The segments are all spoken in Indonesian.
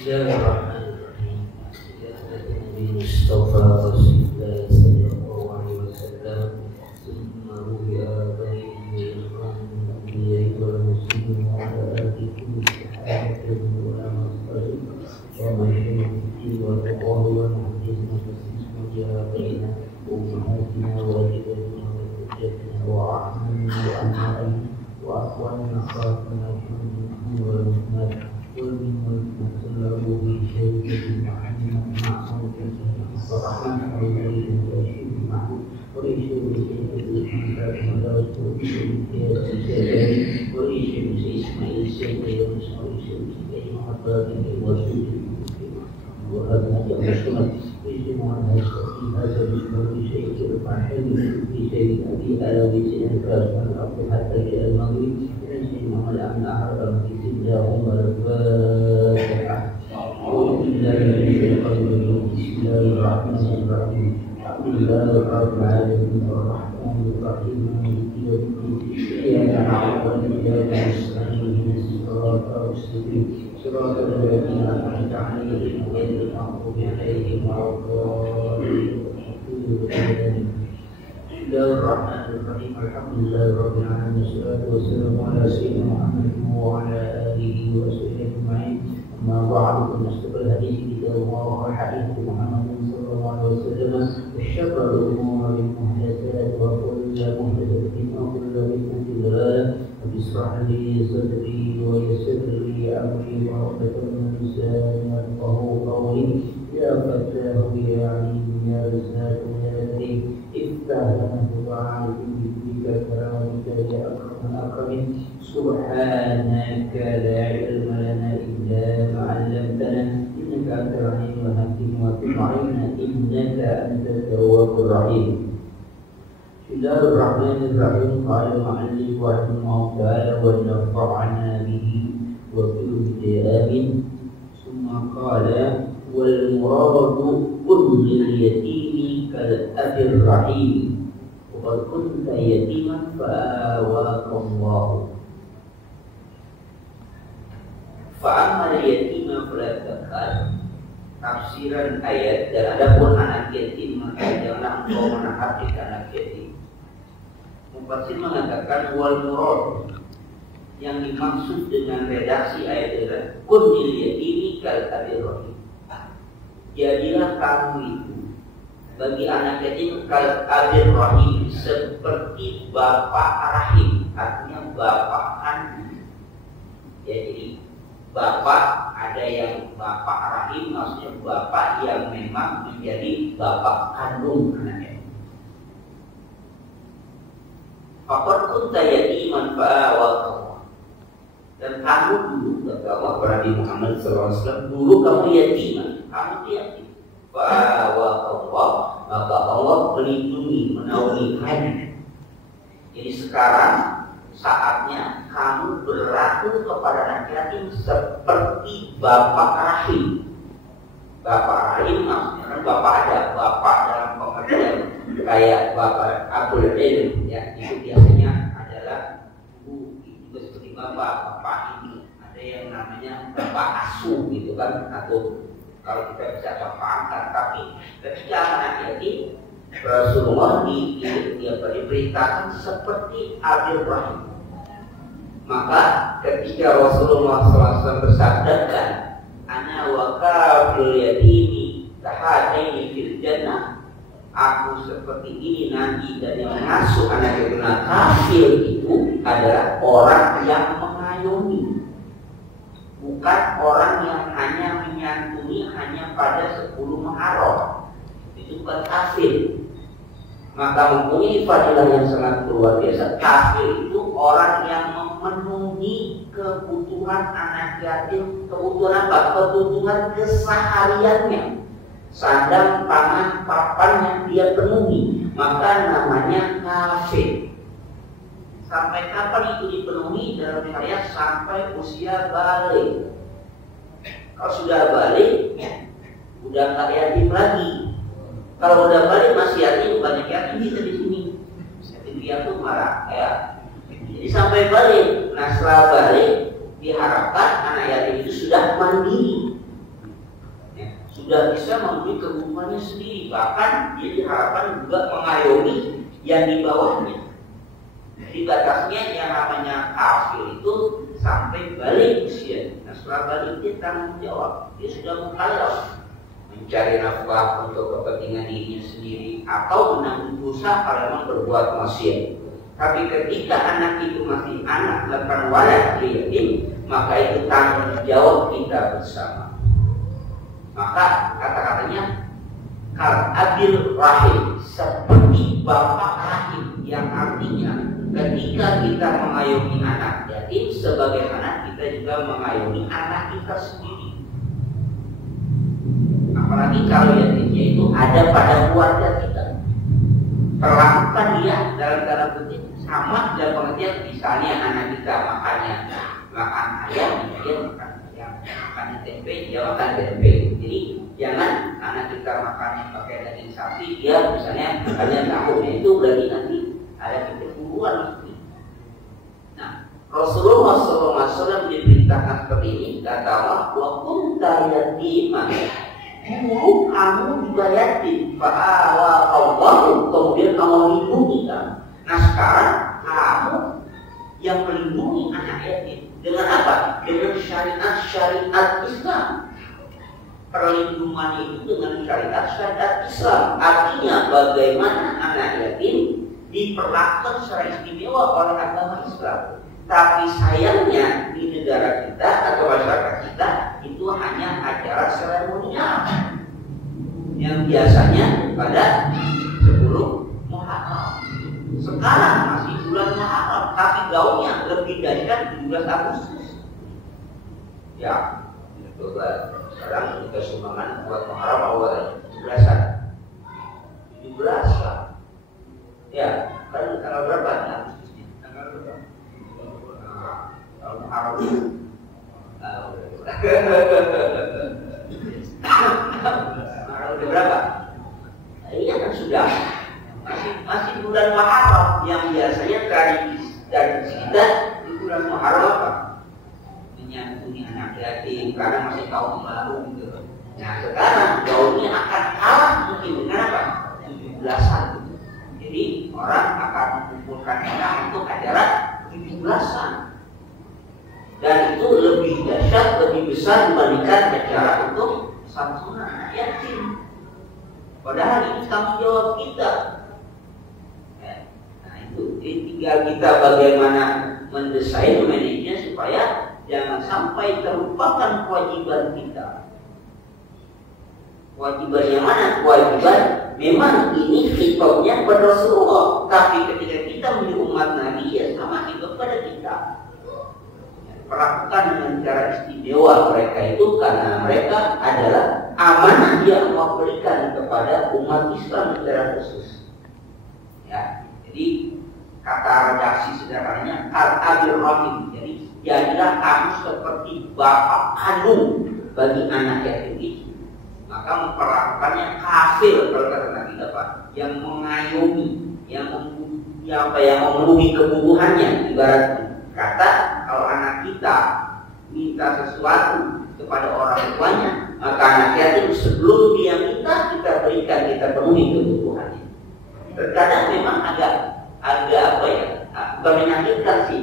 Bismillahirrahmanirrahim. Nabi Mustafa Rasulullah sallallahu alaihi wasallam summa ruya baini al-anbiya wal muslimin wa ala alihi wa sahbihi wa man yuti wa taqwa wa muhaddithina wa jabaina ummahatina wa jadina wa hujjatina wa ahmana wa anma'ina wa akhwana khatina wa rahmat والمسلم بشيء محمد معصوم ورحمة الله وشيء معه وليس بشيء الحمد وليس بشيء إسماعيل شيء ويسمع شيء محبات وشيء وهذا يشمل اجتماع هذا بكل شيء الفاحل بشيء أبي ألا بشيء كاسم الأرض حتى جاء المغرب نسمع الأمن أحرم اللهم الفاتحة أعوذ بالله من الشيطان الرجيم بسم الله الرحمن الرحيم الحمد لله رب العالمين الرحمن الرحيم مالك يوم الدين إياك نعبد وإياك نستعين اهدنا الصراط المستقيم صراط الذين أنعمت عليهم غير المغضوب عليهم ولا الضالين بسم الله الرحمن الرحيم الحمد لله رب العالمين والصلاة والسلام على سيدنا محمد وعلى آله وصحبه أجمعين أما بعد فنستقبل الحديث كتاب الله وحديث محمد صلى الله عليه وسلم وشر الأمور محدثاتها وكل محدثة وكل بدعة ضلالة رب اشرح لي صدري ويسر لي أمري وعقدة من لساني يفقهوا قولي يا فتاه يا عليم يا رزاق يا لطيف افتح لنا وعلم بك كرامك يا أكرم الأكرمين سبحانك لا علم لنا إلا ما علمتنا إنك أنت العليم الحكيم وتب علينا إنك أنت التواب الرحيم. بسم الله الرحمن الرحيم. قال المؤلف رحمه الله تعالى ونفعنا به وبالهدى ثم قال والمراد كل اليتيم كالأب الرحيم وقد كنت يتيما فآواك الله فأما اليتيم فلا تكال. Tafsiran ayat dan adapun anak yatim maka janganlah engkau menakati anak yatim. Mufassir mengatakan wal murad yang dimaksud dengan redaksi ayat adalah kunil yatimi kal abir rahim. Jadilah kamu itu bagi anak yatim kal abir rahim seperti bapak rahim, artinya bapak kandung. Ya, jadi bapak ada yang bapak rahim, maksudnya bapak yang memang menjadi bapak kandung anaknya. Faqad kunta yatiman fa'awaka. Dan kamu dulu, kata Allah kepada Nabi Muhammad SAW, dulu kamu yatiman, kamu yatim. Fa'awaka, maka Allah melindungi, menaungi kamu. Jadi sekarang saatnya kamu berlaku kepada anak yatim seperti bapak rahim. Bapak rahim maksudnya kan bapak ada, bapak dalam pengertian kayak bapak abul ilm, ya itu biasanya adalah ibu, itu juga seperti bapak ini. Ada yang namanya bapak asuh gitu kan, atau kalau kita bisa bapak angkat. Tapi ketika anak yatim Rasulullah diberitakan seperti abul rahim. Maka ketika Rasulullah SAW bersabdakan ana wa kafil yatimi tahadaini fil jannah, aku seperti ini nanti dan yang mengasuh anak yatim. Kafil itu adalah orang yang mengayomi, bukan orang yang hanya menyantuni hanya pada 10 Muharram. Itu bukan kafil. Maka mempunyai fadilah yang sangat luar biasa. Kafil itu orang yang memenuhi kebutuhan anak yatim. Kebutuhan apa? Kebutuhan kesehariannya. Sandang, pangan, papan yang dia penuhi, maka namanya kafil. Sampai kapan itu dipenuhi? Dalam riwayat sampai usia balik. Kalau sudah balik, udah nggak yatim lagi. Kalau udah balik masih yatim, banyak yatim kita di sini. Yatim piatu marah, ya. Jadi sampai balik. Nah setelah balik diharapkan anak yatim itu sudah mandiri, sudah bisa memenuhi kebutuhannya sendiri, bahkan dia diharapkan juga mengayomi yang di bawahnya. Jadi batasnya yang namanya kafir itu sampai balik usia. Nah setelah balik dia tanggung jawab, dia sudah mukallaf mencari nafkah untuk kepentingan dirinya sendiri atau menanggung dosa kalau memang berbuat maksiat. Tapi ketika anak itu masih anak bukan walad yatim, maka itu tanggung jawab kita bersama. Maka kata-katanya kal abil rahim, seperti bapak rahim, yang artinya ketika kita mengayomi anak yatim, sebagaimana kita juga mengayomi anak kita sendiri. Apalagi kalau yatimnya itu ada pada keluarga kita, perlakukan dia dalam tanda kutip sama dalam pengertian misalnya anak kita makan ayam, dia makan ayam, makan tempe, dia makan tempe. Jadi jangan anak kita makannya pakai daging sapi, dia misalnya makannya tahu, itu berarti nanti ada kecemburuan. Nah, Rasulullah SAW diperintahkan seperti ini, kata Allah, wa kunta yatiman, dulu kamu juga yatim, fa'awa Allah, kemudian kamu lindungi kamu. Nah sekarang kamu yang melindungi anak yatim dengan apa? Dengan syariat Islam. Perlindungan itu dengan syariat Islam. Artinya bagaimana anak yatim diperlakukan secara istimewa oleh agama Islam. Tapi sayangnya di negara kita atau masyarakat kita itu hanya acara seremonial yang biasanya pada 10 Muharram. Sekarang masih bulan Muharram, tapi gaungnya lebih dari 17 Agustus. Ya, itu sekarang kita sumbangan buat Muharram awal 17-an. 17-an. Ya, kan tanggal berapa? Tanggal berapa? Muharram. Udah berapa? Iya kan sudah. Masih bulan Muharram yang biasanya tradisi kita di bulan Muharram apa? Menyantuni anak yatim karena masih tahun baru gitu. Nah sekarang gaulnya akan kalah mungkin dengan apa? 17-an. Jadi orang akan mengumpulkan orang untuk acara 17-an. Dan itu lebih dahsyat, lebih besar dibandingkan acara untuk santunan anak yatim. Padahal ini tanggung jawab kita. Nah itu tinggal kita bagaimana mendesain manajemennya supaya jangan sampai terlupakan kewajiban kita. Kewajiban yang mana? Kewajiban memang ini hitungnya pada Rasulullah, tapi ketika kita menjadi umat Nabi ya sama hidup pada kita. Perlakukan dengan cara istimewa mereka itu karena mereka adalah amanah yang Allah berikan kepada umat Islam secara khusus. Ya, jadi kata redaksi sederhananya al-abil rahim. Jadi jadilah kamu seperti bapak kandung bagi anak yatim itu. Maka memperlakukannya kafir kalau kata Nabi apa? Yang mengayomi, yang memenuhi kebutuhannya. Ibarat kata kalau anak kita minta sesuatu kepada orang tuanya, maka anak yatim sebelum dia minta kita berikan, kita penuhi kebutuhannya. Terkadang memang agak apa ya, bukan menyakitkan sih,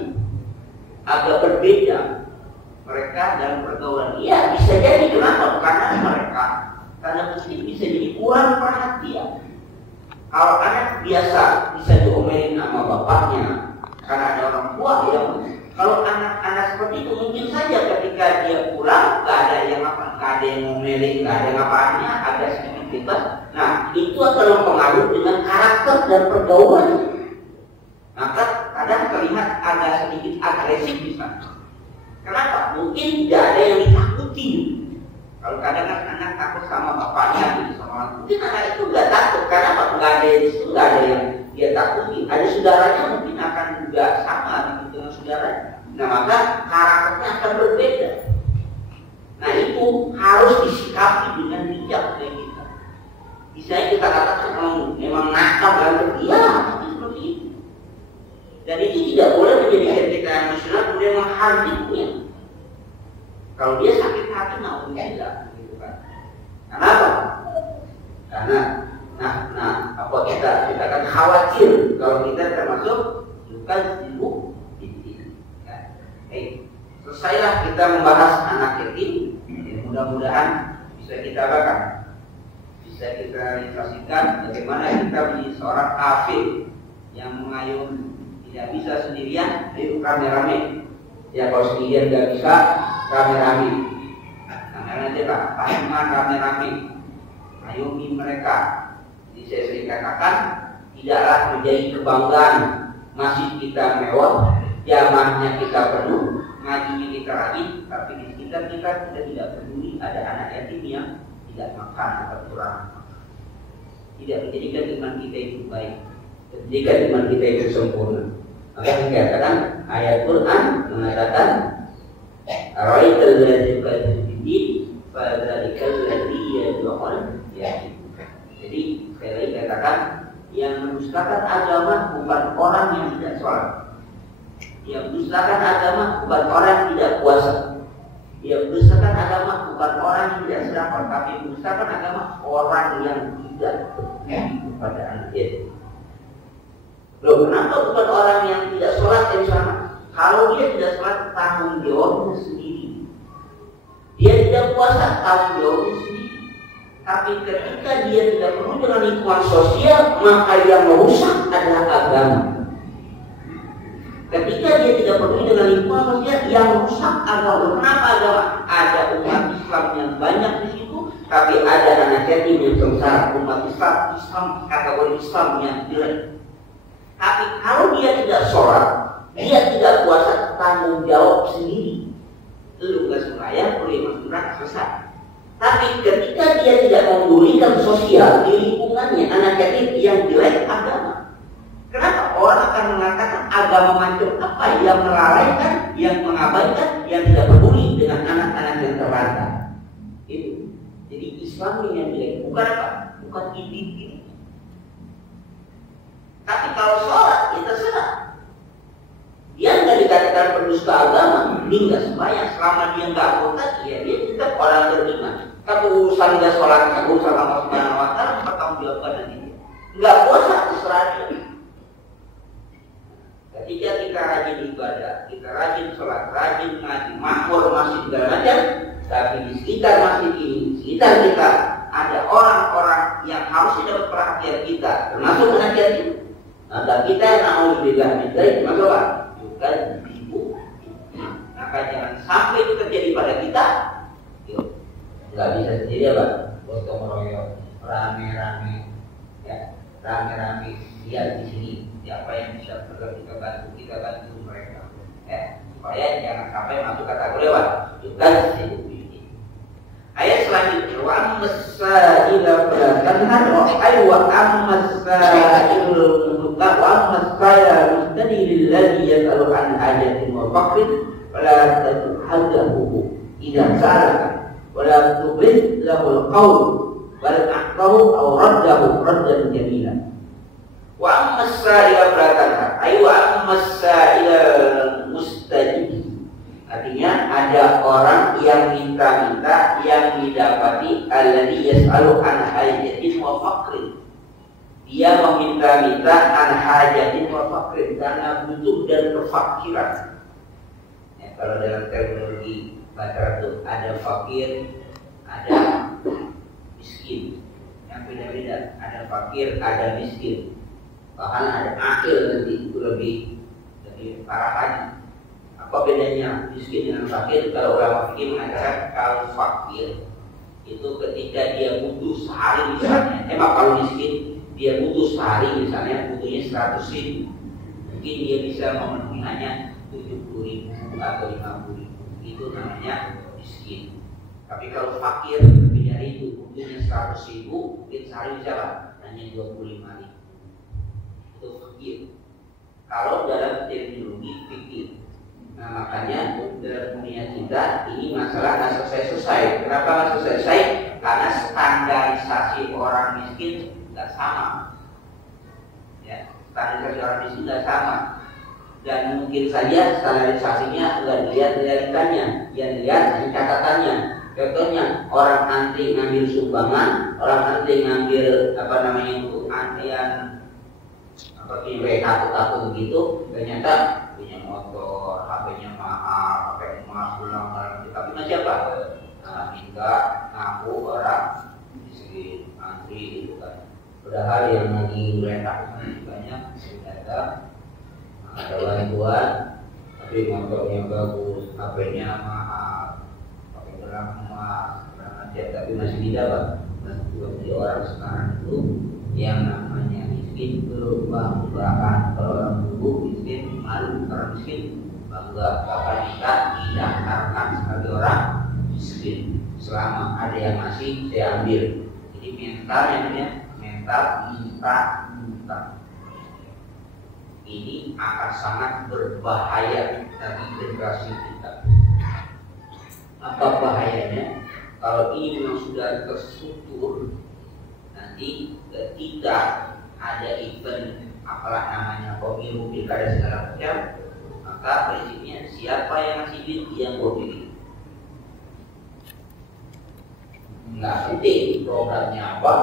agak berbeda mereka dalam pergaulan. Iya bisa jadi, kenapa? Karena mungkin bisa jadi kurang perhatian. Kalau anak biasa bisa diomelin sama bapaknya karena ada orang tua yang, kalau anak-anak seperti itu mungkin saja ketika dia pulang nggak ada yang ngomelin, nggak ada yang ngapainnya, agak sedikit bebas. Nah itu akan mempengaruhi dengan karakter dan pergaulan. Maka kadang terlihat agak sedikit agresif di sana. Kenapa? Mungkin tidak ada yang ditakuti. Kalau kadang anak takut sama bapaknya, gitu, sama orang, mungkin anak itu nggak takut karena apa? Nggak ada di situ, nggak ada yang dia takuti. Ada saudaranya mungkin akan juga sama dengan saudaranya. Nah maka karakternya akan berbeda. Nah itu harus disikapi dengan bijak oleh kita. Misalnya kita katakan memang nakal dan dia seperti itu. Dan itu tidak boleh menjadikan kita emosional kemudian menghardiknya. Kalau dia sakit hati, nah tidak, gitu kan. Kenapa? Karena apa kita akan khawatir kalau kita termasuk bukan sibuk ini. Selesailah kita membahas anak yatim. Mudah-mudahan bisa kita bahkan bisa kita ilustrasikan bagaimana kita menjadi seorang kafir yang mengayun tidak bisa sendirian, ayo rame-rame. Ya kalau sendirian nggak bisa, rame-rame. Nanti Pak, Pak rame-rame. Ayungi mereka. Jadi saya sering katakan, tidaklah menjadi kebanggaan masjid kita mewah, jamaahnya kita penuh, ngajinya kita rajin, tapi di sekitar kita tidak peduli ada anak yatim yang tidak makan atau kurang. Tidak menjadikan iman kita itu baik, menjadikan iman kita itu sempurna. Maka dikatakan ayat Quran mengatakan, "Ara'aital ladzi yukadzibu bid-din, fadzalika alladzi yad'ul yatim." Jadi sekali lagi katakan, yang mendustakan agama bukan orang yang tidak sholat. Yang mendustakan agama bukan orang yang tidak puasa. Yang mendustakan agama bukan orang yang tidak sedekah, tapi mendustakan agama orang yang tidak peduli kepada anak yatim. Loh, kenapa bukan orang yang tidak sholat yang sama? Kalau dia tidak sholat, tanggung jawabnya sendiri. Dia tidak puasa, tanggung jawabnya sendiri. Tapi ketika dia tidak perlu dengan lingkungan sosial, maka yang merusak adalah agama. Ketika dia tidak perlu dengan lingkungan sosial, yang merusak agama. Kenapa agama? Ada umat Islam yang banyak di situ, tapi ada anak yatim yang sengsara. Umat Islam kategori Islam yang jelek. Tapi kalau dia tidak sholat, dia tidak puasa, tanggung jawab sendiri. Lu gak sembahyang, boleh masuk neraka, selesai. Tapi ketika dia tidak memulihkan sosial di lingkungannya, anak yatim yang jelek agama. Kenapa orang akan mengatakan agama macam apa yang melalaikan, yang mengabaikan, yang tidak peduli dengan anak-anak yang terlantar? Itu. Jadi Islam yang jelek bukan apa? Bukan individu. Tapi kalau sholat kita terserah. Dia nggak dikatakan pendusta agama, ini nggak sembahyang selama dia nggak murtad, ya dia tetap orang beriman. Tapi urusan dia sholatnya, urusan Allah Subhanahu Wa Taala bertanggung jawab nanti. Nggak puasa terserah dia. Ketika kita rajin ibadah, kita rajin sholat, rajin ngaji, makmur masjid segala macam, tapi di sekitar masjid ini, di sekitar kita ada orang-orang yang harusnya dapat perhatian kita, termasuk anak yatim. Maka kita naudzubillah min dzalik, termasuk apa? Bukan ibu. Maka jangan sampai itu terjadi pada kita. Yuk, nggak bisa sendiri apa? Gotong royong, rame-rame, ya, rame-rame. Lihat di sini siapa yang bisa kita bantu mereka. Ya, supaya jangan sampai masuk kategori apa? Bukan ibu. Ayat selanjutnya, wa ammas-sa'ila fala tanhar wa ammas-sa'il wa ammas-sa'ila mustani lilladzi yas'alu an hajatin wa faqrin fala tadhhabu idza sa'alaka wa la tubrid lahu al-qawl bal aqtahu aw raddahu raddan jamila. Wa ammas-sa'ila fala tanhar ay wa ammas-sa'ila mustajib. Artinya ada orang yang minta-minta yang didapati alladzi yas'alu an hajatin wa faqrin. Dia meminta-minta an hajatin wa faqrin karena butuh dan kefakiran. Ya, kalau dalam terminologi bahasa itu ada fakir, ada miskin. Yang beda-beda, ada fakir, ada miskin. Bahkan ada akil nanti itu lebih parah lagi. Apa bedanya miskin dengan fakir? Kalau ulama fikih mengatakan kalau fakir itu ketika dia butuh sehari misalnya, kalau miskin dia butuh sehari misalnya butuhnya 100.000, mungkin dia bisa memenuhi hanya 70.000 atau 50.000, itu namanya miskin. Tapi kalau fakir lebih dari itu, butuhnya 100.000, mungkin sehari bisa hanya 25.000, itu fakir. Kalau dalam terminologi fikih. Nah makanya dalam dunia kita ini masalah nggak selesai-selesai. Kenapa nggak selesai? Karena standarisasi orang miskin nggak sama. Ya, standarisasi orang miskin nggak sama. Dan mungkin saja standarisasinya nggak dilihat realitanya, yang dilihat hanya catatannya. Contohnya orang antri ngambil sumbangan, orang antri ngambil untuk antrian kayak takut begitu, ternyata punya motor, HP-nya mahal, pakai emas, pulang barang, tapi masih apa? Minta ngaku orang miskin, antri gitu kan. Padahal yang lagi letak banyak, ternyata ada bantuan, tapi motornya bagus, HP-nya mahal, pakai gelang emas, tapi masih didapat. Masih orang sekarang itu yang namanya miskin berbanggaan. Kalau orang dulu miskin malu, orang miskin bangga, bahkan kita didaftarkan sebagai orang miskin. Selama ada yang masih saya ambil. Jadi mentalnya mental minta. Ini akan sangat berbahaya bagi generasi kita. Apa bahayanya? Kalau ini memang sudah terstruktur, nanti ketika ada event pemilu pilkada segala macam, maka prinsipnya siapa yang ngasih duit yang pilih. Nggak penting programnya apa,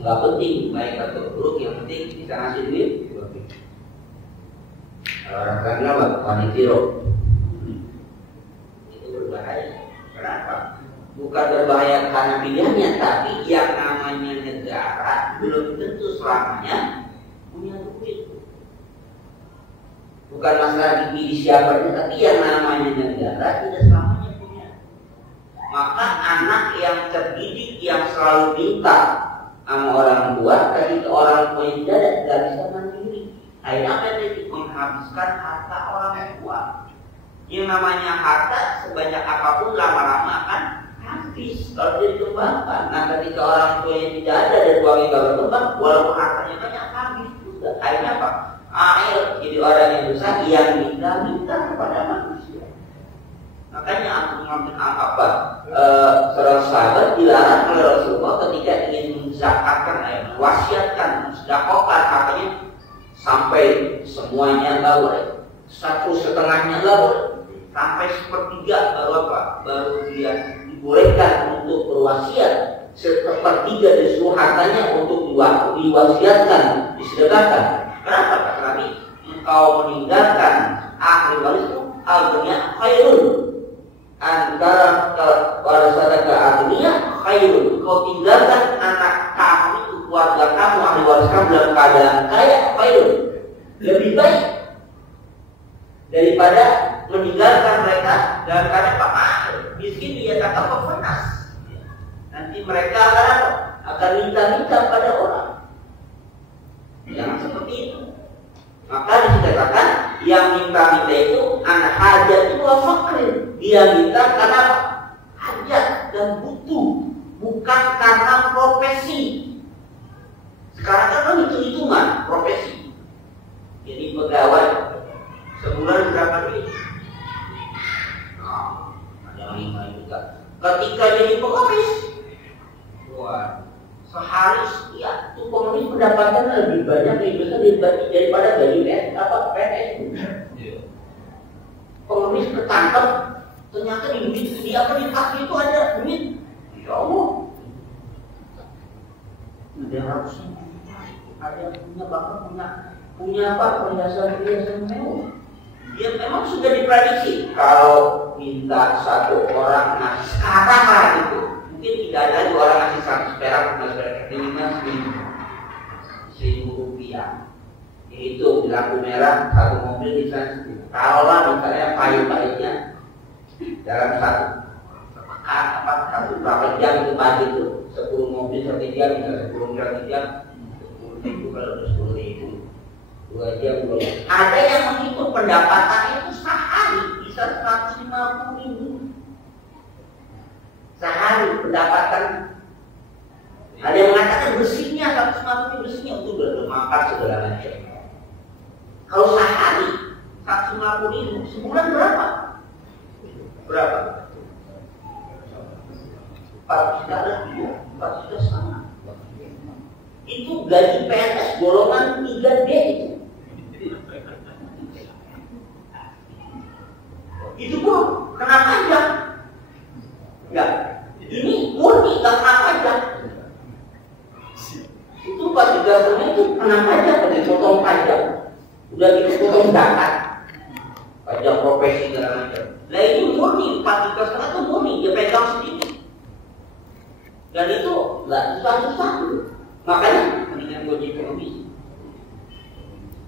nggak penting baik atau buruk, yang penting bisa ngasih duit. Orang kenapa panitiro itu berbahaya. Kenapa? Bukan berbahaya karena pilihannya, tapi yang namanya negara belum tentu selamanya punya duit. Bukan masalah dipilih siapanya, tapi yang namanya negara tidak selamanya punya. Maka anak yang terdidik yang selalu minta sama orang tua, ketika orang tua yang tidak bisa mandiri, akhirnya apa yang menghabiskan harta orang tua. Yang namanya harta sebanyak apapun lama-lama akan habis kalau dia dikembangkan. Nah ketika orang tua yang tidak ada dan uangnya gak berkembang, walaupun hartanya banyak habis juga. Akhirnya apa? Air jadi orang yang dosa yang minta kepada manusia. Makanya antum apa? Seorang sahabat dilarang oleh Rasulullah ketika ingin menzakatkan, mewasiatkan, mensedekahkan hartanya sampai semuanya nggak boleh, 1/2-nya nggak boleh, sampai 1/3 baru apa? Baru dia dibolehkan untuk berwasiat. 1/3 dari seluruh hartanya untuk diwasiatkan, disedekahkan. Kenapa? Karena engkau meninggalkan ahli waris itu agniya khairun, antara warisan ke agniya khairun. Engkau tinggalkan anak kamu itu, keluarga kamu, ahli waris kamu dalam keadaan kaya, khairun, lebih baik daripada meninggalkan mereka dalam keadaan miskin. Dia tak penas. Nanti mereka akan minta-minta pada orang. Jangan seperti itu. Maka dikatakan yang minta-minta itu anak hajat itu fakir. Dia minta karena hajat dan butuh, bukan karena profesi. Sekarang kan hitung-hitungan profesi. Jadi pegawai sebulan berapa duit? Ada 5 juta. Ketika jadi pengemis, sehari sekian, itu pengemis pendapatan lebih banyak, lebih besar daripada gaji PNS. Pengemis ketangkep, ternyata di kaki itu ada duit. Ya Allah, ada harusnya ada yang punya bapak punya perhiasan mewah. Dia memang sudah diprediksi kalau minta satu orang ngasih sekarang lah gitu, mungkin tidak ada lagi orang ngasih 100 perak, 1.000 rupiah. Itu di lampu merah satu mobil bisa, taruhlah misalnya payung-payungnya dalam satu berapa jam itu pagi itu 10 mobil 1 jam, misalnya 10 jam 10.000, kalau 10.000 2 jam. Ada yang menghitung pendapatan itu sehari bisa 150.000 sehari pendapatan. Ada yang mengatakan bersihnya 150.000 bersihnya untuk bermakan segala macam. Kalau sehari 150.000, sebulan berapa? 4 juta lebih, 4 juta setengah. Itu gaji PNS golongan 3D itu. Itu pun kena pajak. Enggak. Ini murni nggak kena pajak. Itu Pak Tigasnya itu kena pajak, dipotong pajak, udah dipotong zakat, pajak profesi segala macam. Nah ini murni Pak Tigasnya itu murni, dia pegang sendiri. Dan itu nggak susah-susah gitu. Makanya mendingan gue jadi ekonomi.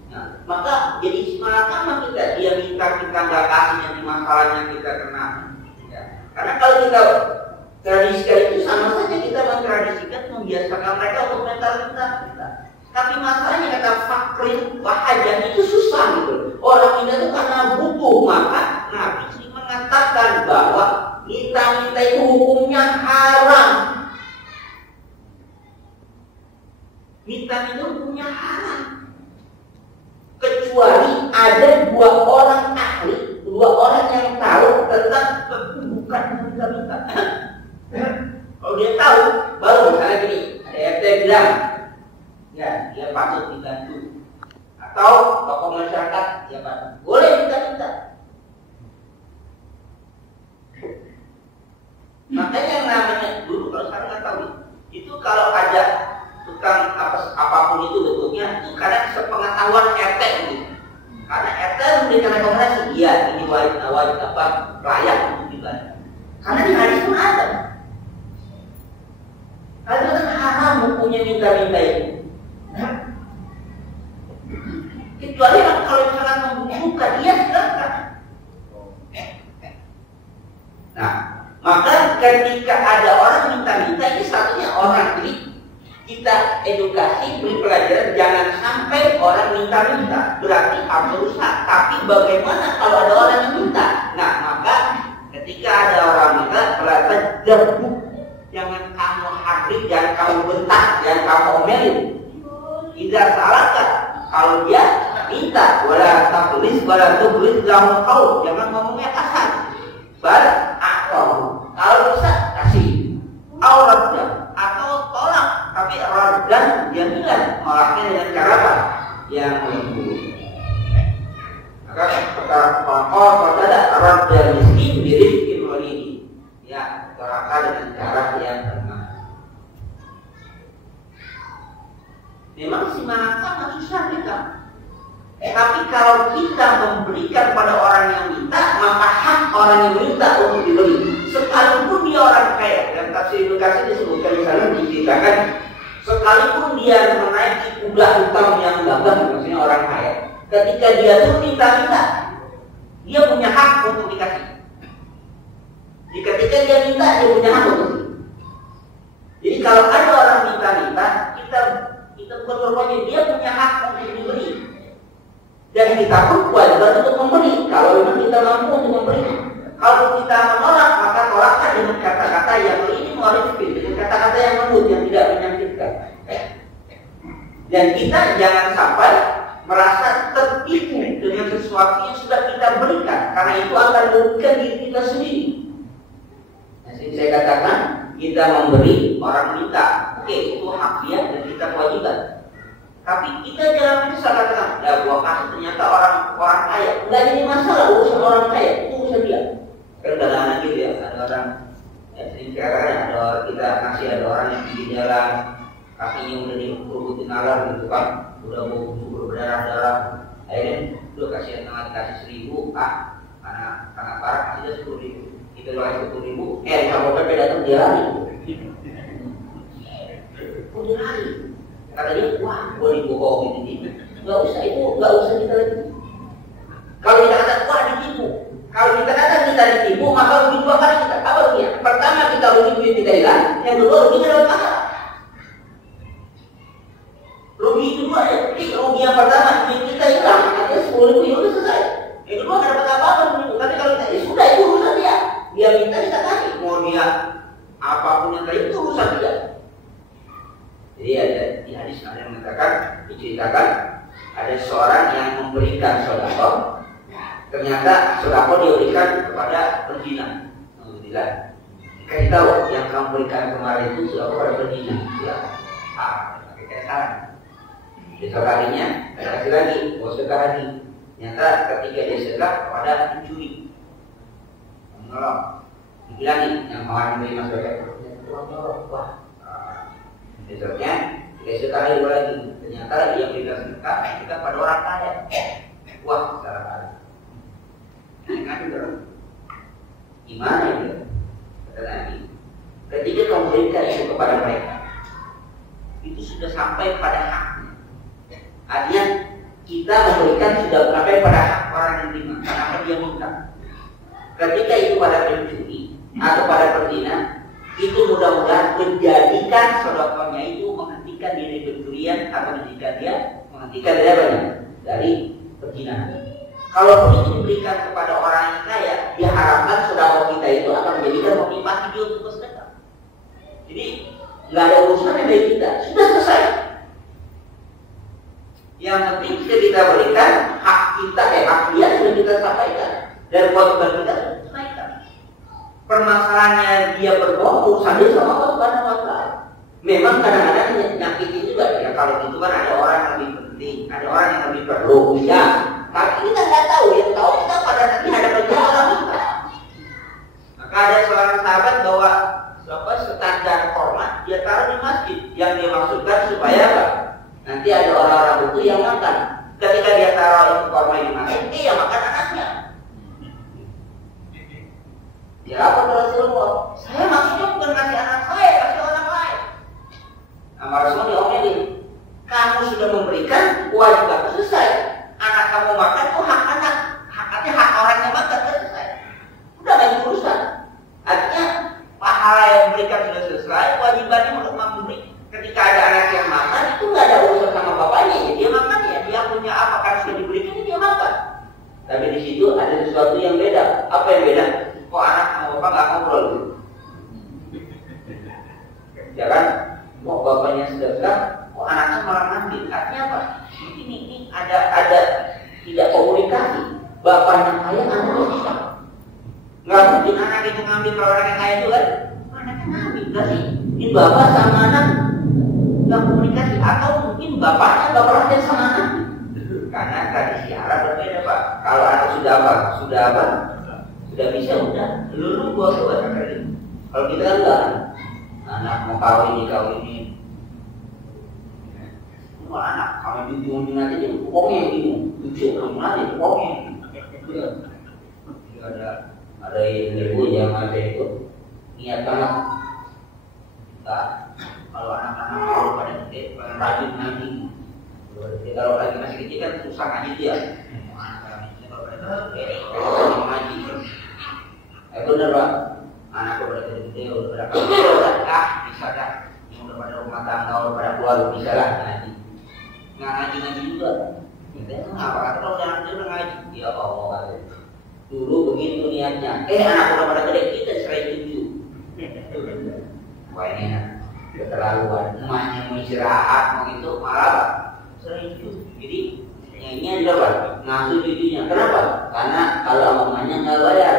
Nah, maka jadi semangat kita dia minta kita nggak kasih nanti masalahnya kita kena. Ya. Karena kalau kita tradisikan itu sama saja kita mentradisikan membiasakan mereka untuk mentalitas kita. Tapi masalahnya kata fakir bahagian itu susah gitu. Orang kita itu karena butuh, maka Nabi sering mengatakan bahwa minta-minta itu hukumnya haram. Minta-minta itu hukumnya haram. Kecuali ada dua orang ahli, dua orang yang tahu tentang bukan minta-minta. Kalau dia tahu, baru misalnya gini, ada RT bilang, ya dia patut dibantu, atau tokoh masyarakat dia patut, boleh minta-minta. Makanya yang namanya dulu kalau sekarang nggak tahu, itu kalau ada tukang apapun itu bentuknya, itu karena sepengetahuan RT gitu. Karena RT memberikan rekomendasi, iya ini wajib apa layak untuk dibantu. Karena di hadis pun ada. Kalau kan haram mempunyai minta-minta itu. Kecuali kalau misalkan membuka dia silakan. Nah, maka ketika ada orang minta-minta ini satunya orang ini kita edukasi, beri pelajaran jangan sampai orang minta-minta. Berarti harus berusaha. Tapi bagaimana kalau ada orang yang minta? Nah, maka ketika ada orang minta, pelajari debuk. Jangan kamu habis, jangan kamu bentak, jangan kamu omelin. Tidak salahkan kalau dia minta, wala tulis, jangan kau, jangan ngomongnya kasar. Kalau bisa kasih, atau tolak, tapi raddan jamilan, tolaknya dengan cara apa? Yang lembut. Maka kata kalau ada raddan miskin, birizkin walidi. Ya, tolakkan dengan cara yang benar. Memang si manakah nggak susah kita. Tapi kalau kita memberikan pada orang yang minta, maka hak orang yang minta untuk diberi. Sekalipun dia orang kaya, dan tafsir Ibnu Katsir disebutkan di sana diceritakan, sekalipun dia menaiki kuda hitam yang gagah, maksudnya orang kaya, ketika dia tuh minta-minta, dia punya hak untuk dikasih. Ketika dia minta, dia punya hak untuk. Jadi kalau ada orang minta-minta, kita bukan berwajib, dia punya hak untuk diberi. Dan kita pun kewajiban untuk memberi. Kalau memang kita mampu untuk memberi. Kalau kita menolak, maka tolakkan dengan kata-kata yang ini mengharuskan, dengan kata-kata yang lembut, yang tidak menyakitkan. Dan kita jangan sampai merasa tertipu dengan sesuatu yang sudah kita berikan, karena itu akan merugikan diri kita sendiri. Saya katakan, kita memberi, orang minta, oke, itu hak dia dan kita kewajiban. Tapi kita jangan bisa katakan, ya gua kasih ternyata orang kaya, nggak jadi masalah urusan orang kaya, itu urusan dia. Kan kadang-kadang gitu ya, ada orang, ya sering kira-kira ada kita kasih ada orang yang di jalan, kakinya udah dikurutin alar gitu kan, udah mau berdarah-darah, akhirnya lu kasih kasih 1.000, karena parah kasihnya 10.000. Kita kasih 10.000, kalau PP datang dia lari. Dia lari. Kata dia, wah, gue dibohongin ini. Gak usah itu, gak usah kita lagi. Kalau kita kata, wah ditipu. Kalau kita kata kita ditipu, maka rugi 2 kali kita. Apa ruginya? Pertama kita rugi duit kita hilang, yang kedua ruginya dalam akhirat. Rugi kedua ya, rugi yang pertama duit kita hilang, artinya 10.000 ya udah selesai. Yang kedua nggak dapat apa-apa 10.000. Tapi kalau kita sudah itu urusan dia. Dia minta kita kasih, mau dia apapun yang tadi itu urusan dia. Jadi ada di hadis ada yang mengatakan, diceritakan ada seorang yang memberikan sedekah, ternyata sedekah diberikan kepada berzina. Alhamdulillah. Dikasih tahu yang kamu berikan kemarin itu sedekah kepada berzina. Ya, pakai kesalahan. Besok harinya kasih lagi, sedekah lagi. Ternyata ketika dia sedekah kepada pencuri, menolong. dibilangin yang orang menerima sebagai wah, besoknya besok kali dua lagi ternyata yang berikan sedekah kita pada orang kaya, wah salah kali. Ingat juga gimana itu? Kata Nabi, ketika kamu berikan itu kepada mereka, itu sudah sampai pada haknya. Artinya kita memberikan sudah sampai pada hak orang yang terima, karena dia minta. Ketika itu pada pencuri atau pada pezina, itu mudah-mudahan menjadikan sedekahnya itu menghentikan diri pencurian atau menghentikan dari apa? Dari perzinahan. Kalau itu diberikan kepada orang yang kaya, diharapkan sedekah kita itu akan menjadikan motivasi dia untuk bersedekah. Jadi nggak ada urusannya dari kita, sudah selesai. Yang penting kita berikan hak kita, hak dia sudah kita sampaikan dan kewajiban kita sudah tunaikan. Permasalahannya dia berbohong urusan dia sama Allah Subhanahu wa Ta'ala. Memang kadang-kadang nyakitin juga ya, kalau itu kan ada orang yang lebih penting, ada orang yang lebih perlu ya. Tapi kita nggak tahu, yang tahu kita pada nanti ada perjalanan kita. Maka ada seorang sahabat bawa standar hormat dia taruh di masjid, yang dia maksudkan supaya apa? Nanti ada orang-orang butuh yang makan. Ketika dia taruh itu korma di masjid, dia makan anaknya. Ya apa Rasulullah? Saya maksudnya bukan kasih anak saya, kasih orang lain. Nah, Rasulullah diomelin, kamu sudah memberikan kewajiban selesai. Anak kamu makan itu hak anak, haknya hak orang yang makan selesai. Udah nggak diurusan. Artinya pahala yang diberikan sudah selesai, kewajibannya untuk memberi. Ketika ada anak yang makan itu nggak ada urusan sama bapaknya, ya dia makan ya, dia punya apa kan sudah diberikan dia makan. Tapi di situ ada sesuatu yang beda. Apa yang beda? Kok anak sama bapak nggak ngobrol gitu? Ya kan? Kok bapaknya sedekah, kok anaknya malah ngambil? Artinya apa? Mungkin ini ada tidak komunikasi. Bapaknya kaya, anaknya susah. Nggak mungkin anak itu ngambil kalau orang yang kaya itu kan? Anaknya ngambil. Berarti ini bapak sama anak nggak komunikasi, atau mungkin bapaknya nggak perhatian sama anak. Karena tradisi Arab berbeda Pak. Kalau anak sudah apa? Sudah bisa udah. Lu buat kali. Kalau kita kan enggak. Anak mau kawin. Semua anak kalau bingung aja dia pokoknya bingung. Tujuh belum ada pokoknya. Ada ibu yang ada itu niat banget. Kalau anak-anak kalau pada gede rajin ngaji. Kalau lagi masih kecil kan susah ngaji dia. Kalau pada gede ngaji. Benar Pak. Anak udah gede udah berapa bisa dah. Yang udah pada rumah tangga udah pada keluar bisa lah ngaji. Nggak ngaji juga. Kita apa kata kalau jangan dia udah ngaji. Ya Allah. Dulu begitu niatnya. Anak udah pada gede kita serai tujuh. Wah ini enak. Keterlaluan. Emaknya mau istirahat mau itu malah serai tujuh. Jadi ini adalah ngasuh cucunya. Kenapa? Karena kalau mamanya nggak bayar.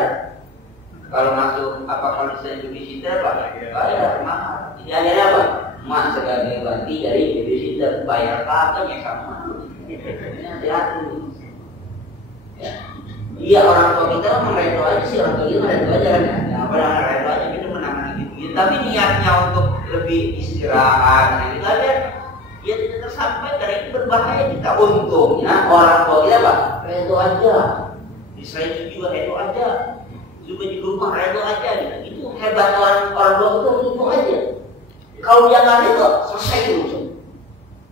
Kalau masuk kalau saya babysitter Pak, bayar mahal. Jadi akhirnya apa? Mak sebagai ganti dari babysitter bayar kakaknya sama. Hati-hati. Iya orang tua kita kan meredo aja sih, orang tua kita meredo aja kan. Ya padahal meredo aja kita menangani gitu. Tapi niatnya untuk lebih istirahat, nah ini kalian dia tidak tersampaikan karena itu berbahaya kita. Untungnya orang tua kita Pak, redo aja. Di saya juga redo aja. Juga di rumah redo aja gitu. Itu hebat orang tua itu aja. Kalau dia nggak redo, selesai dulu.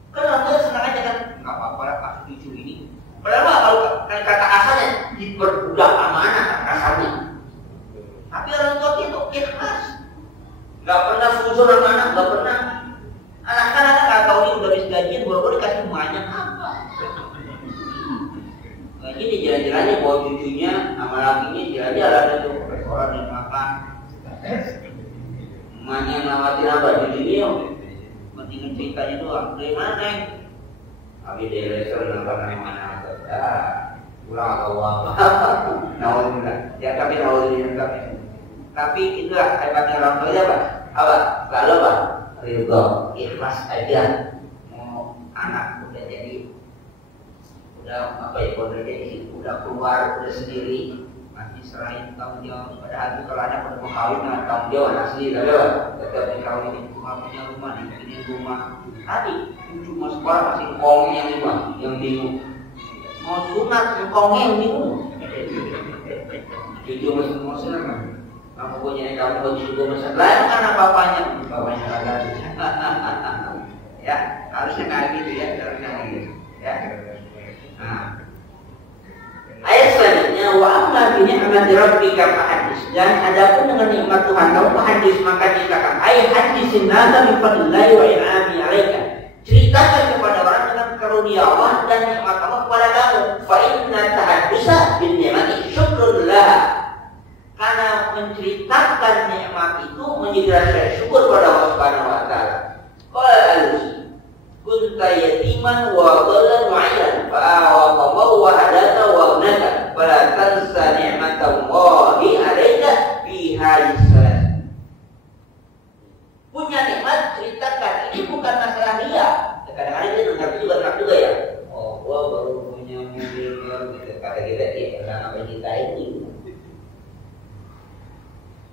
Kan orang tua senang aja kan, nggak apa-apa lah Pak cucu ini. Padahal kalau kata asalnya diperbudak sama anak kasarnya. Tapi orang tua itu ikhlas, nggak pernah suzon sama anak, nggak pernah. Anak-anak nggak tahu ini udah habis gajian, baru dikasih banyak apa. Ini jalan-jalannya bawa cucunya sama lakinya jalan-jalan itu restoran dan makan. Emaknya ngelawatin apa di sini yo? Penting ceritanya doang. Dari mana? Abi dari restoran mana? Pulang atau apa? Nauzubillah. Ya tapi nauzubillah. Tapi itulah hebatnya orang tua Pak. Apa? Lalu Pak, ridho, ikhlas aja. Mau anak udah jadi udah keluar udah sendiri diserahin tanggung jawab. Padahal itu kalau anak udah mau kawin dengan tanggung jawab asli, tetap dikawinin, cuma punya rumah, dibikinin rumah. Tadi cuma sekolah masih kongnya yang bingung. Mau sunat kongnya yang bingung. Jujur masih mau sunat kan? Kamu punya kamu baju juga masih lain kan bapaknya agak. Ya harusnya kayak gitu ya, harusnya kayak gitu. Ya. Nah. Ayat selanjutnya wa amma bi ni'mati rabbika fahadis, dan adapun dengan nikmat Tuhan kamu fahadis, maka ceritakan. Ay hadisin nasa bi fadlillahi wa in'ami 'alaika. Ceritakan kepada orang dengan karunia Allah dan nikmat Allah kepada kamu. Fa inna tahaddusa bin ni'mati syukrullah. Karena menceritakan nikmat itu menjadi rasa syukur pada Allah Subhanahu wa taala. Qala al-Alusi kunta yatiman wa dhalan wa'ilan fa'awaqahu wa hadaka wa aghnaka fala tansa ni'matallahi 'alaika fi hadhihi salat. Punya nikmat ceritakan, ini bukan masalah dia. Kadang-kadang dia dengar juga ya. Oh, gua baru punya mobil baru gitu. Kata kita dia karena apa kita ini.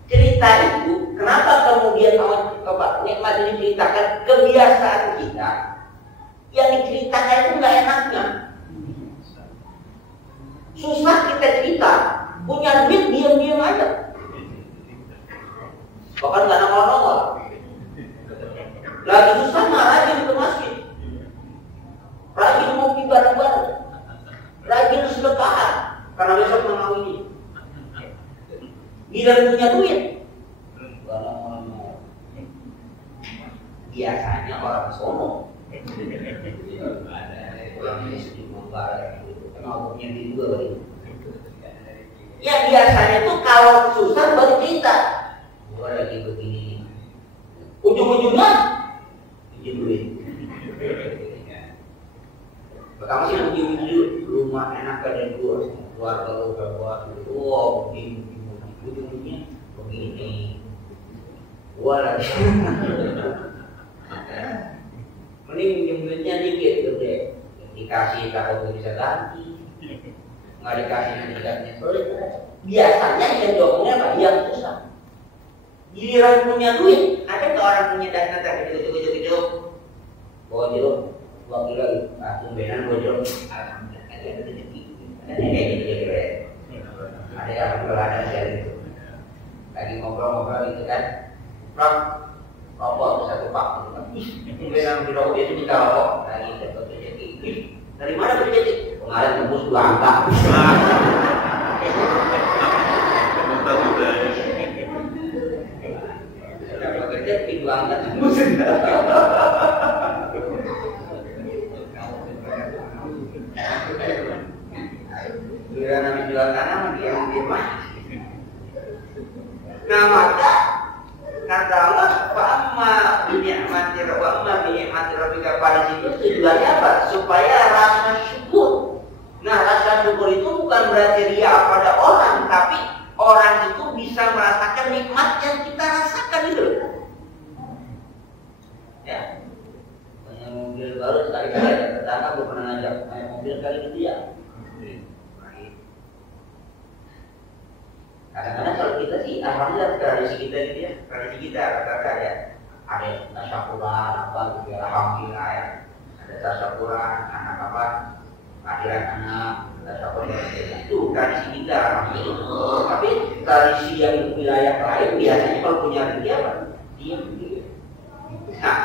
Cerita itu, kenapa kemudian nikmat ini diceritakan? Kebiasaan kita yang diceritakan itu nggak enaknya. Susah kita cerita, punya duit diam-diam aja, bahkan nggak nongol-nongol. Lagi susah nggak rajin ke masjid, rajin ngopi bareng-bareng, rajin sedekah karena besok mengawini. Bila punya duit, biasanya orang sono, orang miskin membarang itu, kenapa punya duit juga beri? Ya biasanya tuh kalau susah baru cerita, gua lagi begini, ujung-ujungnya pinjam duit. Kamu sih ujung-ujung rumah enak ada dua, keluarga lu berbuat, wow, begini. Ujung-ujungnya begini, gua lagi mending minjem duitnya dikit gede, dikasih takut bisa ganti, nggak dikasih nanti sulit. Biasanya yang diomongnya apa? Yang susah. Giliran punya duit, ada nggak orang punya dana gitu, bawa jeruk 2 kilo, tumbenan 2 jeruk, alhamdulillah ada rezeki, ada kayak gitu kira-kira. Ada yang berada dari itu lagi ngobrol-ngobrol gitu kan, rokok satu pak gitu kan, kemudian di rokok itu minta rokok lagi dapat rezeki. Dari mana rezeki? Kemarin tembus 2 angka. Dapat rezeki 2 angka tembus. Bila nanti jual tanah dia mungkin mah. Nah maka kata Allah, fa'amma bi'ni'mati rabbika, pada situ tujuannya apa? Supaya rasa syukur. Nah rasa syukur itu bukan berarti ria pada orang, tapi orang itu bisa merasakan nikmat yang kita rasakan itu. Ya, punya mobil baru sekali-kali ada tetangga gue pernah ngajak naik mobil kali itu ya. Kadang-kadang kalau kita sih, alhamdulillah tradisi kita gitu ya, tradisi kita rata-rata ya, ada tasyakuran apa gitu ya, alhamdulillah ya, ada tasyakuran anak apa, akhiran anak, tasyakuran itu tradisi kita, alhamdulillah. Tapi tradisi yang di wilayah lain biasanya kalau punya rezeki apa, diam gitu. Nah,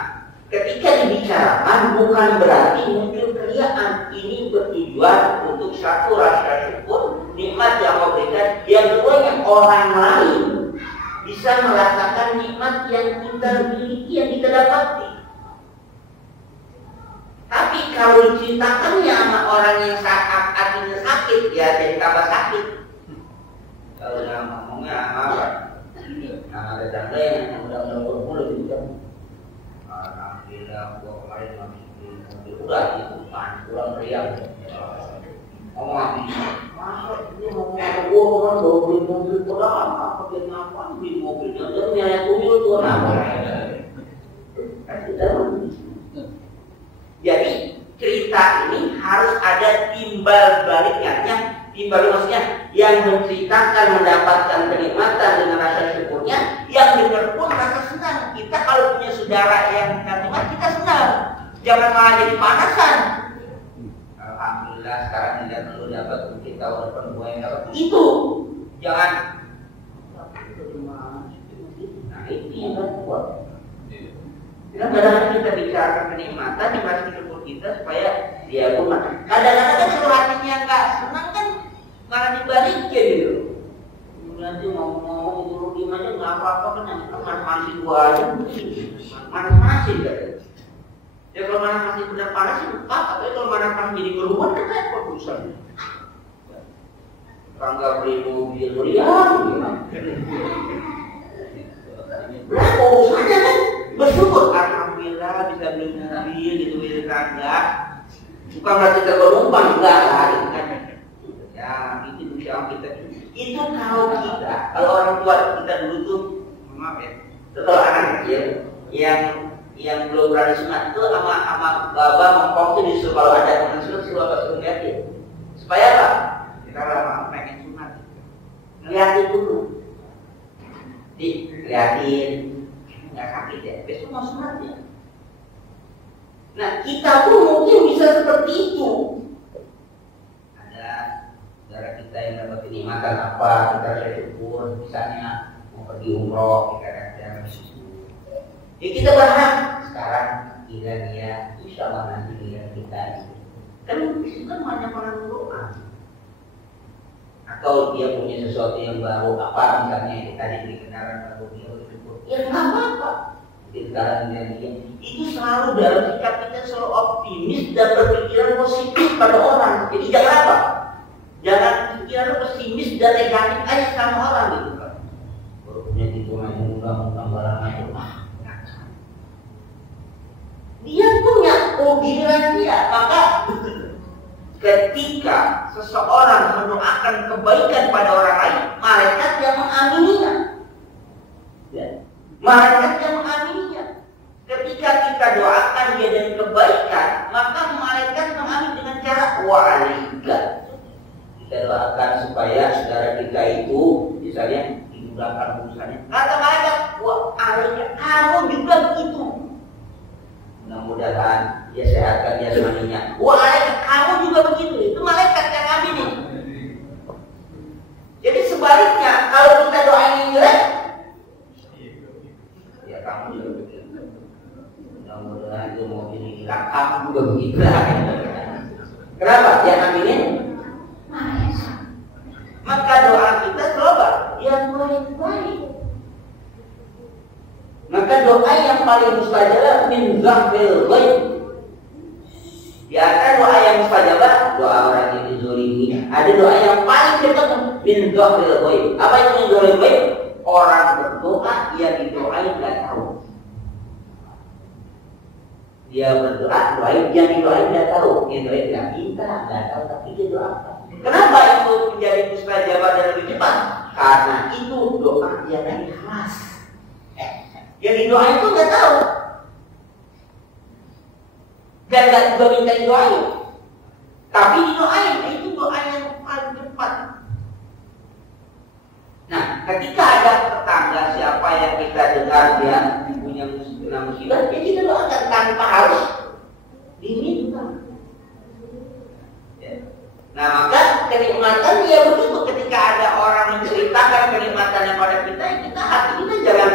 ketika dibicarakan bukan berarti muncul keriaan, ini bertujuan untuk satu rasa syukur nikmat yang Allah berikan, yang kedua yang orang lain bisa merasakan nikmat yang kita miliki, yang kita dapati. Tapi kalau diceritakannya sama orang yang hatinya sakit, ya jadi tambah sakit. Kalau yang ngomongnya apa? Nah, ada tanda yang udah berpuluh juga. Alhamdulillah, gua kemarin habis beli mobil udah itu kan, pulang meriang. Ngomong masa dia ngomong sama gua orang baru beli mobil kurang apa dia ngapain beli mobilnya, dia nyayat tuyul tuh apa? Jadi cerita ini harus ada timbal baliknya. Timbal maksudnya ya yang menceritakan mendapatkan kenikmatan dengan rasa syukurnya, yang dengar pun rasa senang. Kita kalau punya saudara yang nikmat, kita senang. Jangan malah jadi panasan. Alhamdulillah sekarang tidak perlu dapat, mungkin tahun depan gue yang dapat. Itu jangan. Nah itu yang kuat. Kadang-kadang kita bicara kenikmatan di masa syukur kita supaya dia pun. Kadang-kadang kan kalau hatinya nggak senang kan malah dibalikin gitu. Nanti ngomong dulu gimana nggak apa-apa kan nanti manas-manasin gua aja, manas-manasin kan. Ya kalau manas-manasin benar panas sih apa? Tapi kalau manas-manasin jadi keruan kan repot urusannya. Bangga beli mobil meriah, berapa urusannya kan? Bersyukur, alhamdulillah bisa beli mobil gitu beli tangga. Bukan berarti terpenumpang enggak lah, gitu kan? Ya itu bisa kita. Itu kalau orang tua kita dulu tuh, maaf ya, setelah anak kecil yang belum berani sunat itu sama baba mengkong itu disuruh kalau ada teman sunat suruh ngeliatin. Supaya apa? Kita lama pengen sunat, ngeliatin dulu, diliatin. Nggak sakit ya, besok mau sunat ya. Nah kita pun mungkin bisa seperti itu. Ada saudara kita yang dapat kenikmatan apa, kita rasa syukur. Misalnya mau pergi umroh, kita ada bersyukur. Ya kita berharap sekarang kira dia, insya Allah nanti dia kita. Kan itu kan banyak orang berdoa. Atau dia punya sesuatu yang baru apa, misalnya yang tadi di kendaraan baru dia bersyukur. Ya nggak apa-apa. Sekarang dia itu selalu dalam sikap kita selalu optimis dan berpikiran positif pada orang. Jadi jangan apa? Jangan pikiran pesimis dan negatif aja sama orang gitu kan. Baru punya titulan yang mudah-mudahan barang itu. Dia punya kegilaan dia, maka ketika seseorang mendoakan kebaikan pada orang lain, malaikat yang mengamininya. Ya. Malaikat yang mengamininya. Ketika kita doakan dia dengan kebaikan, maka malaikat mengamin dengan cara wa'alaika. Kita doakan supaya saudara kita itu misalnya dimudahkan urusannya. Kata malaikat, wa'alaika, kamu juga begitu. Mudah-mudahan dia sehatkan jasmaninya. Wa'alaika, kamu juga begitu. Itu malaikat yang ngaminin. Jadi sebaliknya, kalau kita doain yang jelek, kamu juga begitu. Mudah-mudahan itu mau ini hilang, kamu juga begitu. Kenapa? Dia aminin malaikat. Maka doa kita coba yang baik-baik. Maka doa yang paling mustajabah min zahfil ghaib. Di antara doa yang mustajabah, doa orang yang dizalimi, ada doa yang paling dekat min zahfil ghaib. Apa itu min zahfil ghaib? Orang berdoa, dia didoain nggak tahu. Dia berdoa, doain, dia didoain nggak tahu. Dia doain nggak minta, nggak tahu, tapi dia doakan. Kenapa itu menjadi mustajabah dan lebih cepat? Karena itu doa yang ikhlas. Yang didoain itu nggak tahu, dan nggak juga minta didoain, tapi didoain. Itu doa yang paling cepat. Nah, ketika ada tetangga siapa yang kita dengar dia punya musibah, ya kita doakan tanpa harus diminta. Ya. Nah, maka kenikmatan dia begitu. Ketika ada orang menceritakan kenikmatannya pada kita, kita hati kita jangan.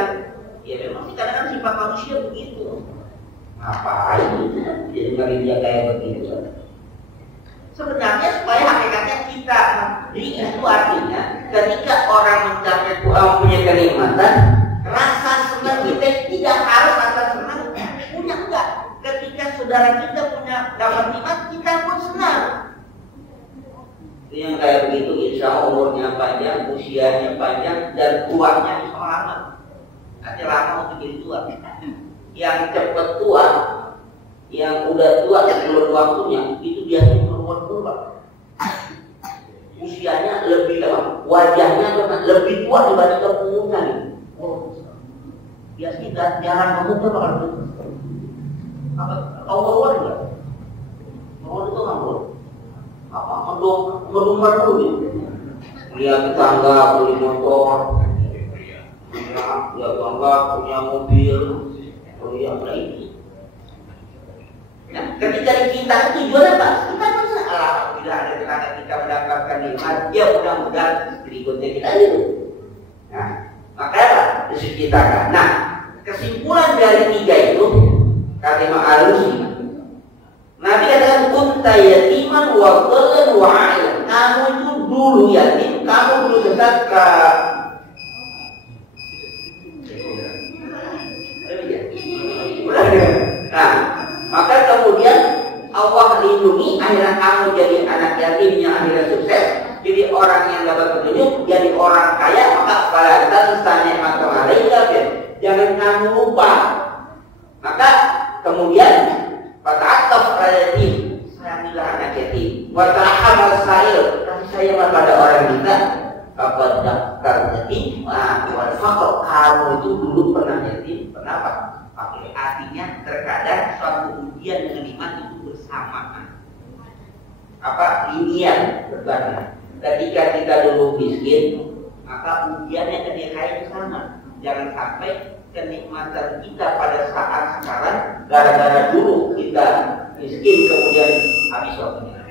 Ya memang sih kadang-kadang sifat manusia begitu. Ngapain dia dengerin dia kayak begitu? Sebenarnya supaya hakikatnya kita memberi itu artinya ketika orang mencapai punya kenikmatan, rasa senang kita tidak harus rasa senang punya enggak. Ketika saudara kita punya dapat nikmat, kita pun senang. Itu yang kayak begitu, insya Allah umurnya panjang, usianya panjang, dan kuatnya insya Allah lama. Nanti lama untuk jadi tua. Yang cepat tua, yang udah tua sebelum waktunya, itu biasanya keluar. Usianya lebih lama, wajahnya lebih tua dibandingkan umurnya. Biasanya jarang gemuk bakal begitu. Apa? Awal enggak? Awal itu ngambul. Apa? Ngedumbar dulu gitu. Lihat tetangga beli motor, ya tetangga punya mobil, lihat lagi. Nah, ketika kita tujuan apa? Kita bisa alhamdulillah ada tetangga kita mendapatkan nikmat, ya mudah-mudahan berikutnya kita itu. Nah, maka diceritakan. Nah, kesimpulan dari tiga itu kata Imam Al-Alusi, Nabi katakan kunta yatiman wa dhallan wa 'ailan. Kamu itu dulu yatim, kamu dulu sesat ke nah, maka kemudian Allah lindungi, akhirnya kamu jadi anak yatim yang akhirnya sukses, jadi orang yang dapat petunjuk, jadi orang kaya. Maka pada tansa nikmat alaika, jangan kamu lupa. Maka kemudian fata'attaf al-yatim, sayangilah anak yatim, wa tarhamal sa'il, kasih sayang pada orang kita. Kapan daftar yatim, wal faqr, kamu itu dulu pernah yatim, kenapa? Pakai artinya terkadang suatu ujian dengan iman itu bersamaan. Apa? Linier berbeda. Ketika kita dulu miskin, maka ujiannya ketika itu sama. Jangan sampai kenikmatan kita pada saat sekarang gara-gara dulu kita miskin kemudian habis waktunya.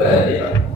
Al-Fatihah.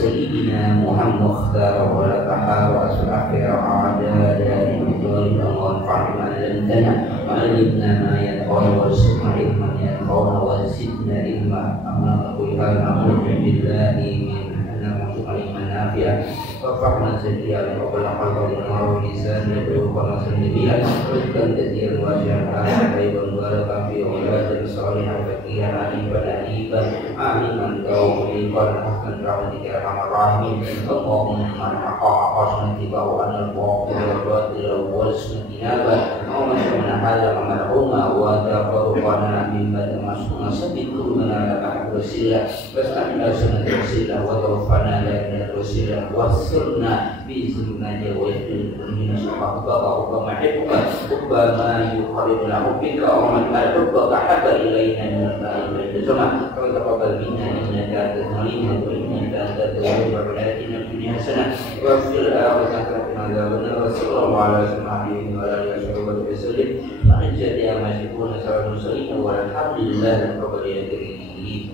Sayyidina Muhammad Mukhtar wa la tahara asrafir a'adada Al-Mukhtar wa fa'aman lantana ma'alimna ma yanqawna wa sukma ilman yanqawna wa zidna ilma amma kulhan na'udhu billahi min anna ma'aliman nafi'ah wa fa'aman zidiyah wa balaqal wa lisan yadru wa nasan nabiyah wa kathir wa syara'ah ayban wa la kafi wa la salihah fakihan aliban aliban aliman kau melibatkan akan rahmatika rahman Allahumma haqqa bahwa anal batil wal sunnah wa man hada marhuma wa taqarrabana mimma tamasuna sabiqu lana al-wasilah wasna sunnah wasilah wa tawfana lana wasilah wasurna bi sunnati wa min syafaqaka wa ma'rifuka wa ma yuqarribu lahu bika wa man al-hubba habba ilayna min al-zaman wa taqabbal minna innaka antal alim wa innaka antat tawwabur rahim wa dunya hasanah wa fil akhirati hasanah wa sallallahu ala sayyidina wa ala alihi wa sahbihi jadi amasipun sallallahu alaihi wa sallam walhamdulillah rabbil alamin.